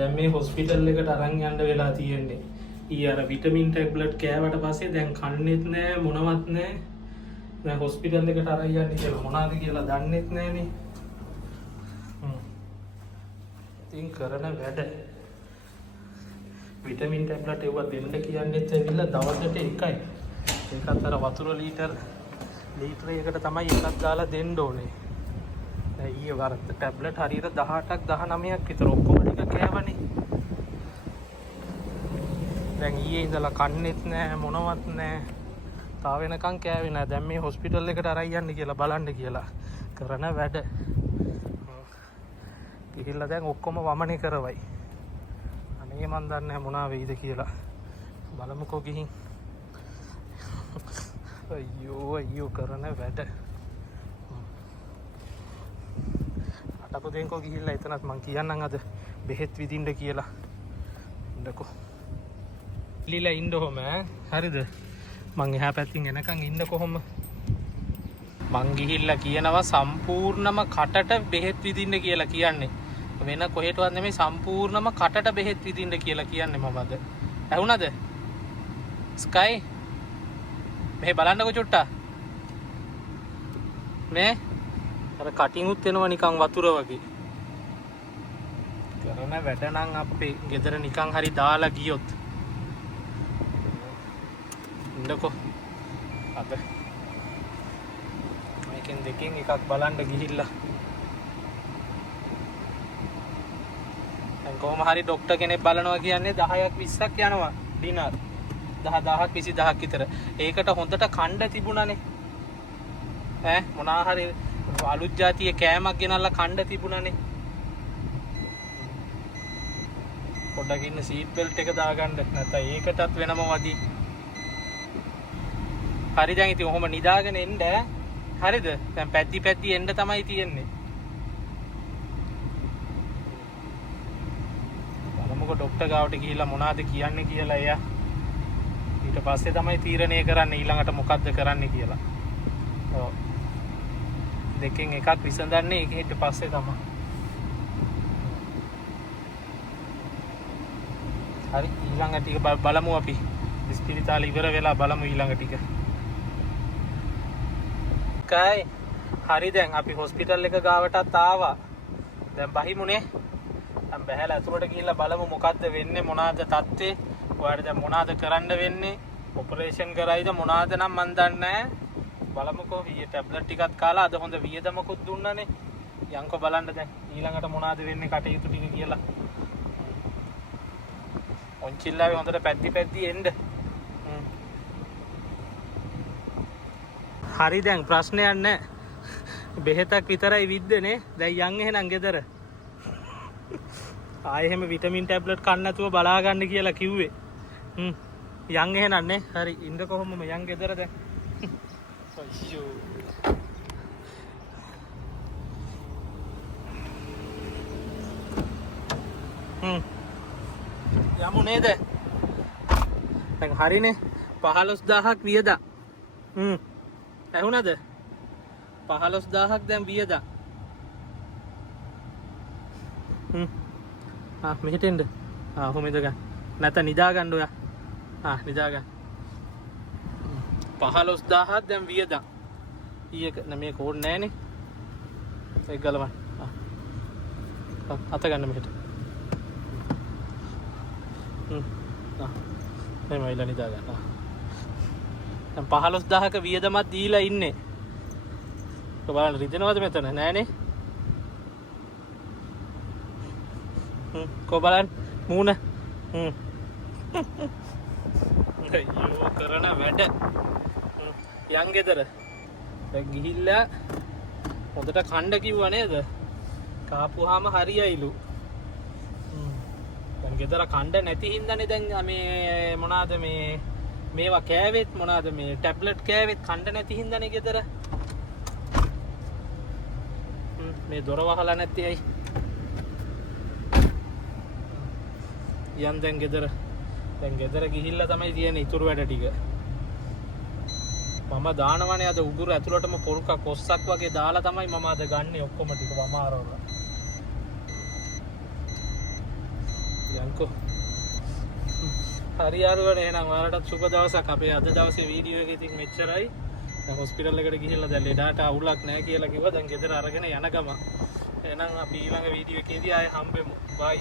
දැන් මේ හොස්පිටල් එකට අරන් යන්න වෙලා තියෙන්නේ. ඊ අර විටමින් ටැබ්ලට් කෑවට පස්සේ දැන් කන්නේත් නෑ මොනවත් නෑ. දැන් හොස්පිටල් එකට අරන් යන්නේ කියලා මොනවද කියලා දන්නෙත් නෑනේ. ඉතින් කරන වැඩ විටමින් ටැබ්ලට් ඒවා දෙන්න කියන්නේත් ඇවිල්ලා දවසට එකයි. ඒකත් අර වතුර ලීටරයකට තමයි එකක් දාලා දෙන්න ඕනේ. දැන් ඊයේ වර ටැබ්ලට් හරියට 18ක් 19ක් විතර ඔක්කොම ටික කෑවනේ. දැන් ඊයේ ඉඳලා කන්නේත් නෑ මොනවත් නෑ. තාම වෙනකන් කෑවේ නෑ. දැන් මේ හොස්පිටල් එකට අරන් යන්න කියලා බලන්න කියලා කරන වැඩ. ගිහිල්ලා දැන් ඔක්කොම වමනේ කරවයි. අනේ මන් දන්නේ නැහැ මොනවා වෙයිද කියලා. බලමුකෝ ගිහින්. අයියෝ කරන වැඩ. අටපො දෙන්කෝ ගිහිල්ලා එතනත් මං කියන්නම් අද බෙහෙත් විදින්න කියලා. ඉන්නකෝ. ලීලා ඉන්න කොහම හරිද? මං එහා පැත්තින් එනකන් ඉන්න කොහොම? මං ගිහිල්ලා කියනවා සම්පූර්ණම කටට බෙහෙත් විදින්න කියලා කියන්නේ. වෙන කොහෙටවත් නෙමෙයි සම්පූර්ණම කටට බෙහෙත් විදින්න කියලා කියන්නේ මමද. ඇහුණාද? ස්කයි මේ බලන්නකෝ චුට්ටා. මේ අර කටින් උත් වෙනවා නිකන් වතුර වගේ. කරන වැඩ නම් අපේ ගෙදර නිකන් හරි දාලා ගියොත්. ඉන්නකෝ. අද මේකෙන් දෙකෙන් එකක් බලන්න ගිහිල්ලා. දැන් කොහොම හරි ડોක්ටර් කෙනෙක් බලනවා කියන්නේ 10ක් 20ක් යනවා ඩිනර්. 10000ක් 20000ක් විතර. ඒකට හොඳට කණ්ඩ තිබුණානේ. මොනවා හරි අලුත් જાතියේ කෑමක් ගෙනල්ලා කණ්ඩ තිබුණානේ. පොඩ්ඩක් ඉන්න සීට් බෙල්ට් එක දාගන්න. නැත්නම් ඒකටත් වෙනම වදි. හරි දැන් ඉතින් ඔහොම නිදාගෙන එන්න. හරිද? දැන් පැද්දි එන්න තමයි තියෙන්නේ. බලමුකෝ ડોක්ටර් ගාවට ගිහිල්ලා මොනවද කියන්නේ කියලා එයා. ඊට පස්සේ තමයි තීරණය කරන්නේ ඊළඟට මොකද්ද කරන්න කියලා. ඔව්. දෙකෙන් එකක් විසඳන්නේ ඒක ඊට පස්සේ තමයි. හරි ඊළඟ ටික බලමු අපි. ඉස්පිරිතාලේ ඉවර වෙලා බලමු ඊළඟ ටික. කයි හරි දැන් අපි හොස්පිටල් එක ගාවටත් ආවා. දැන් බහිමුනේ. දැන් බහැලා අතුරට ගිහිල්ලා බලමු මොකද්ද වෙන්නේ මොනවාද තත්ත්වේ. ඔයාලට දැන් මොනවාද කරන්න වෙන්නේ? ඔපරේෂන් කරයිද මොනවාද නම් මන් දන්නේ නැහැ. බලමුකෝ ඊයේ ටැබ්ලට් ටිකක් කාලා අද හොඳ වියදමකුත් දුන්නානේ. යන්කෝ බලන්න දැන් ඊළඟට මොනවාද වෙන්නේ කටයුතු ටික කියලා. ඔන්චිල්ලාවේ හොඳට පැද්දි එන්න. හරි දැන් ප්‍රශ්නයක් නැහැ. බෙහෙතක් විතරයි විද්දනේ. දැන් යන් එහෙනම් ගෙදර. ආයෙ හැම විටමින් ටැබ්ලට් කන්න නැතුව බලා ගන්න කියලා කිව්වේ. යන් එහෙනම් නේ. හරි ඉන්න කොහොමම යන් ගෙදර දැන්. අයියෝ. යමු නේද? දැන් හරිනේ 15000ක් වියදා. ඇහුණාද? 15000ක් දැන් වියදා. මෙහෙට එන්න. ඔහොම ඉඳගන්න. නැත්නම් නිදා ගන්න ඔයා. නිදා ගන්න. 15000ක් දැන් වියදා. ඊයක මේක ඕනේ නෑනේ. ඒක ගලවන්න. අත ගන්න මෙහෙට. මේ මයිලා නිදා ගන්න. දැන් 15000ක වියදමක් දීලා ඉන්නේ. ඔක බලන්න රිදෙනවද මෙතන? නෑනේ. කො බලන්න මූණ. අයියෝ කරන වැඩ. යන් ගෙදර. දැන් ගිහිල්ලා හොඳට කණ්ඩ කිව්වා නේද? කාපුවාම හරියයිලු. දැන් ගෙදර කණ්ඩ නැති හින්දානේ දැන් මේ මොනවාද මේවා කෑවෙත් මොනවාද මේ ටැබ්ලට් කෑවෙත් කණ්ඩ නැති හින්දානේ ගෙදර. මේ දොර වහලා නැති ඇයි? යන් දැන් ගෙදර ගිහිල්ලා තමයි තියෙන්නේ ඉතුරු වැඩ ටික. මම දානවනේ අද උගුර ඇතුළටම පොල්ක කොස්සක් වගේ දාලා තමයි මම අද ගන්නේ ඔක්කොම ටික වමාරවලා. යන්කෝ. හරි යාළුවනේ එහෙනම් ඔයාලටත් සුබ දවසක්. අපේ අද දවසේ වීඩියෝ එක ඉතින් මෙච්චරයි. දැන් හොස්පිටල් එකට ගිහිල්ලා දැන් ලෙඩාට අවුලක් නැහැ කියලා කිව්වා. දැන් ගෙදර අරගෙන යන ගම. එහෙනම් අපි ඊළඟ වීඩියෝ එකේදී ආයෙ හම්බෙමු. බයි.